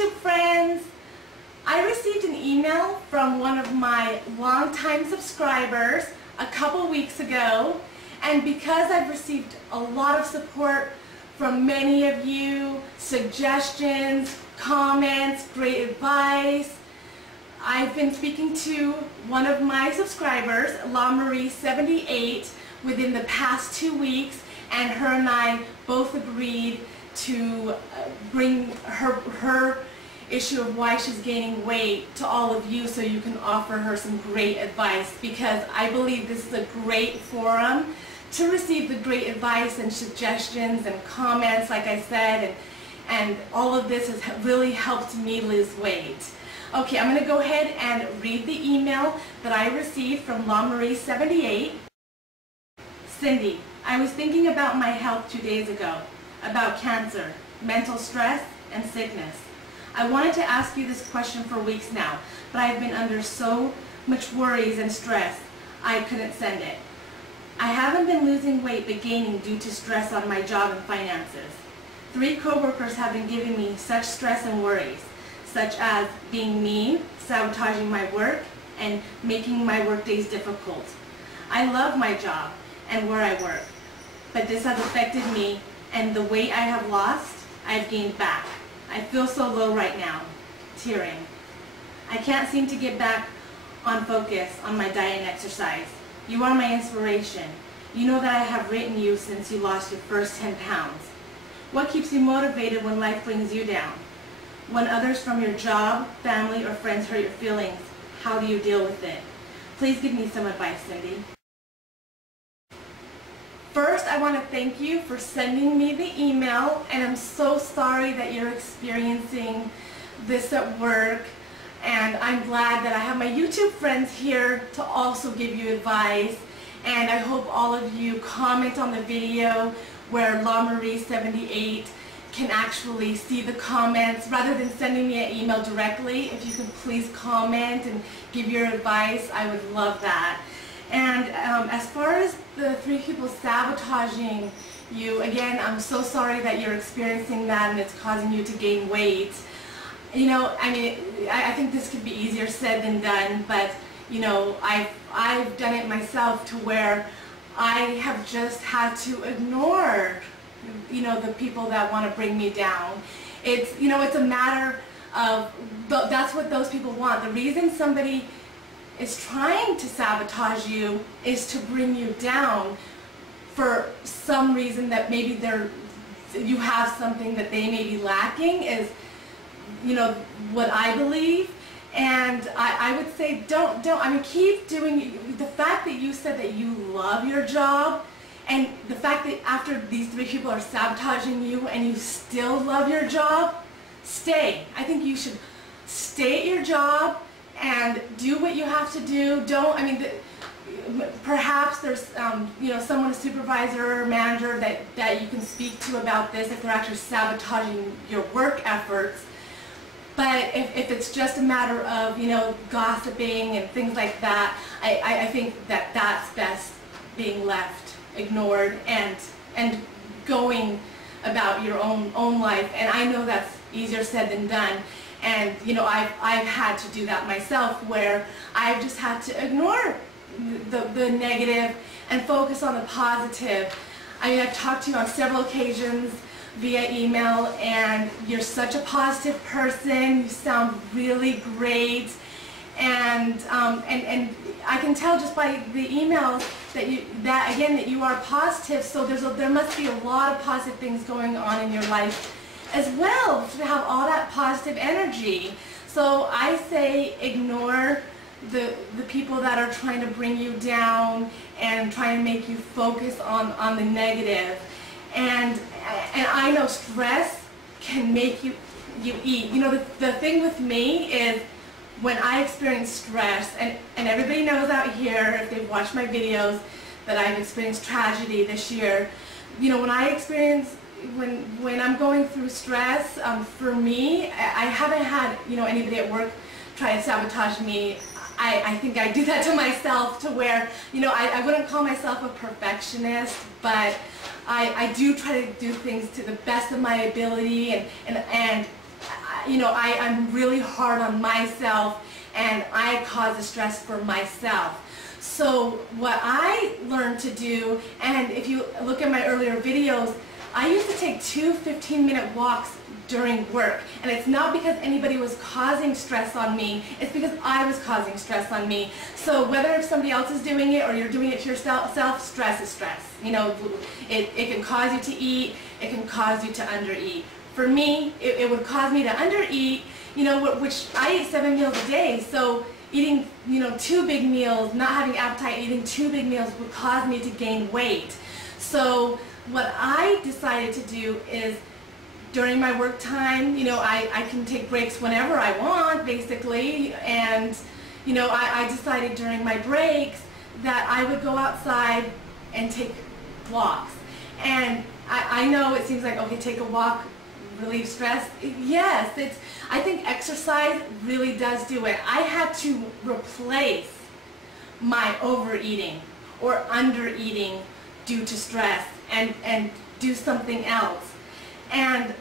YouTube friends! I received an email from one of my longtime subscribers a couple weeks ago, and because I've received a lot of support from many of you, suggestions, comments, great advice, I've been speaking to one of my subscribers, La Marie 78, within the past 2 weeks, and her and I both agreed to bring her issue of why she's gaining weight to all of you so you can offer her some great advice, because I believe this is a great forum to receive the great advice and suggestions and comments, like I said, and all of this has really helped me lose weight. Okay, I'm going to go ahead and read the email that I received from La Marie 78. Cindy, I was thinking about my health 2 days ago, about cancer, mental stress, and sickness. I wanted to ask you this question for weeks now, but I've been under so much worries and stress, I couldn't send it. I haven't been losing weight but gaining due to stress on my job and finances. 3 coworkers have been giving me such stress and worries, such as being mean, sabotaging my work, and making my work days difficult. I love my job and where I work, but this has affected me, and the weight I have lost, I've gained back. I feel so low right now, tearing. I can't seem to get back on focus on my diet and exercise. You are my inspiration. You know that I have written you since you lost your first 10 pounds. What keeps you motivated when life brings you down? When others from your job, family, or friends hurt your feelings, how do you deal with it? Please give me some advice, Cindy. First, I want to thank you for sending me the email, and I'm so sorry that you're experiencing this at work, and I'm glad that I have my YouTube friends here to also give you advice, and I hope all of you comment on the video where La Marie 78 can actually see the comments rather than sending me an email directly. If you can please comment and give your advice, I would love that. And as far as the 3 people sabotaging you, again, I'm so sorry that you're experiencing that and it's causing you to gain weight. You know, I mean, I think this could be easier said than done, but, you know, I've done it myself to where I have just had to ignore, you know, the people that want to bring me down. It's, you know, it's a matter of, that's what those people want. The reason somebody is trying to sabotage you is to bring you down for some reason that maybe you have something that they may be lacking, is, you know, what I believe. And I would say I mean, keep doing, the fact that you said that you love your job, and the fact that after these 3 people are sabotaging you and you still love your job, stay. I think you should stay at your job and do what you have to do. Don't, I mean, perhaps there's, you know, someone, a supervisor or manager that you can speak to about this if they're actually sabotaging your work efforts. But if it's just a matter of, you know, gossiping and things like that, I think that that's best being left, ignored, and going about your own life. And I know that's easier said than done. And, you know, I've had to do that myself, where I've just had to ignore the negative and focus on the positive. I mean, I've talked to you on several occasions via email, and you're such a positive person. You sound really great, and I can tell just by the emails that you are positive. So there must be a lot of positive things going on in your life as well to have all that positive energy. So I say ignore the people that are trying to bring you down and trying to make you focus on the negative. And I know stress can make you eat. You know, the thing with me is when I experience stress, and everybody knows out here, if they've watched my videos, that I've experienced tragedy this year. You know, when I experience, when I'm going through stress, for me, I haven't had, you know, anybody at work try to sabotage me. I think I do that to myself, to where, you know, I wouldn't call myself a perfectionist, but I do try to do things to the best of my ability, and I'm really hard on myself, and I cause the stress for myself. So what I learned to do, and if you look at my earlier videos, I used to take 2 15-minute walks during work, and it's not because anybody was causing stress on me, it's because I was causing stress on me. So whether if somebody else is doing it or you're doing it to yourself, stress is stress. It can cause you to eat, it can cause you to undereat. For me, it would cause me to undereat, which I eat 7 meals a day, so eating 2 big meals, not having appetite, eating 2 big meals would cause me to gain weight. So what I decided to do is, during my work time, I can take breaks whenever I want, basically, and I decided during my breaks that I would go outside and take walks. And I know it seems like, okay, take a walk, relieve stress. Yes, I think exercise really does do it. I had to replace my overeating or undereating due to stress and do something else. And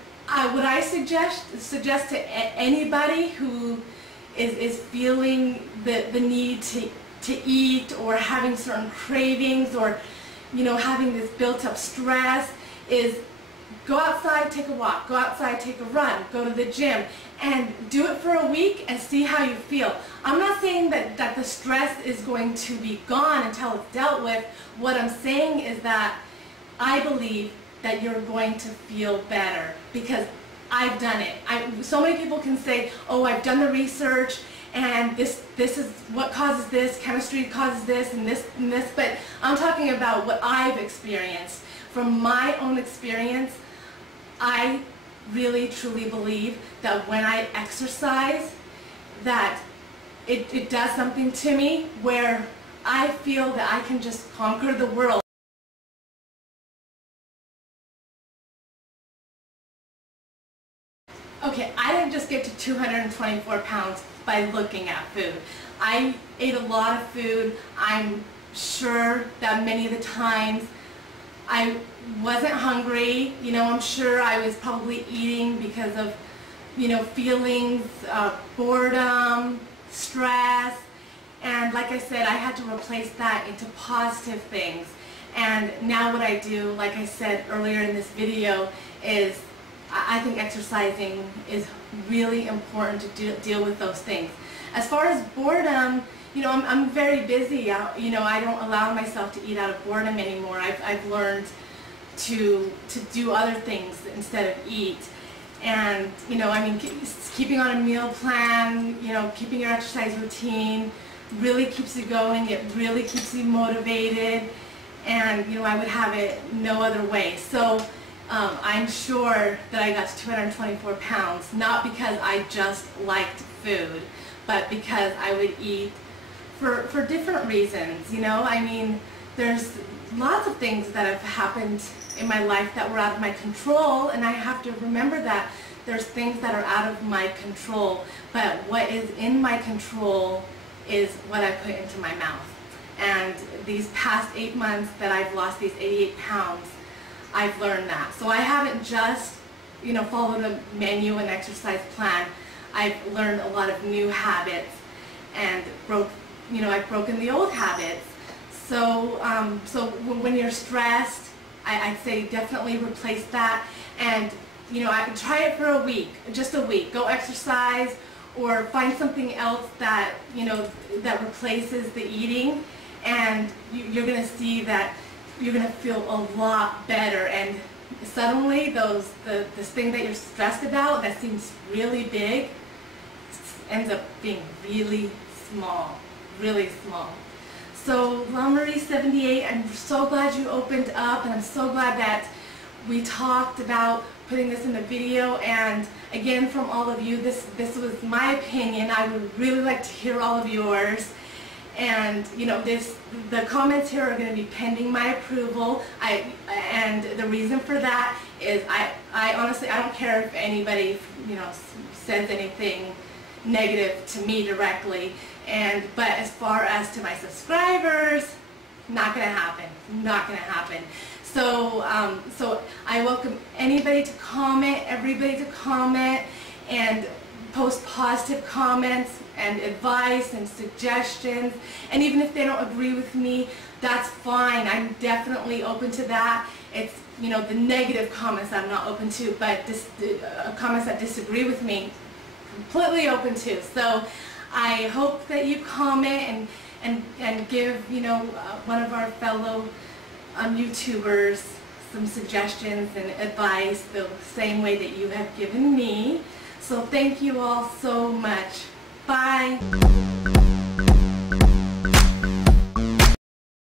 would I suggest to anybody who is feeling the need to eat, or having certain cravings, or having this built up stress, is go outside, take a walk, go outside, take a run, go to the gym, and do it for a week and see how you feel. I'm not saying that the stress is going to be gone until it's dealt with. What I'm saying is that I believe that you're going to feel better, because I've done it. So many people can say, oh, I've done the research, and this is what causes this, chemistry causes this, and this, but I'm talking about what I've experienced. From my own experience, I really truly believe that when I exercise, that it does something to me where I feel that I can just conquer the world. Okay, I didn't just get to 224 pounds by looking at food. I ate a lot of food. I'm sure that many of the times I wasn't hungry. I'm sure I was probably eating because of, feelings, boredom, stress. And like I said, I had to replace that into positive things. And now what I do, like I said earlier in this video, is I think exercising is really important to deal with those things. As far as boredom, I'm very busy. I don't allow myself to eat out of boredom anymore. I've learned to do other things instead of eat. And, keeping on a meal plan, keeping your exercise routine really keeps you going. It really keeps you motivated. And, I would have it no other way. So I'm sure that I got to 224 pounds, not because I just liked food, but because I would eat for different reasons, there's lots of things that have happened in my life that were out of my control, and I have to remember that there's things that are out of my control, but what is in my control is what I put into my mouth. And these past 8 months that I've lost these 88 pounds, I've learned that. So I haven't just, followed a menu and exercise plan. I've learned a lot of new habits, and I've broken the old habits. So, when you're stressed, I'd say definitely replace that. And, I could try it for a week, just a week. Go exercise, or find something else that, that replaces the eating, and you're going to see that you're going to feel a lot better, and suddenly this thing that you're stressed about that seems really big ends up being really small, really small. So Marie78, I'm so glad you opened up, and I'm so glad that we talked about putting this in the video. And again, from all of you, this was my opinion. I would really like to hear all of yours. And the comments here are going to be pending my approval. And the reason for that is I honestly, I don't care if anybody says anything negative to me directly. But as far as to my subscribers, not going to happen. Not going to happen. So I welcome anybody to comment, everybody to comment, and post positive comments and advice and suggestions, and even if they don't agree with me, that's fine. I'm definitely open to that. It's, you know, the negative comments I'm not open to, but comments that disagree with me, completely open to. So I hope that you comment and give, you know, one of our fellow YouTubers some suggestions and advice the same way that you have given me. So thank you all so much. Bye.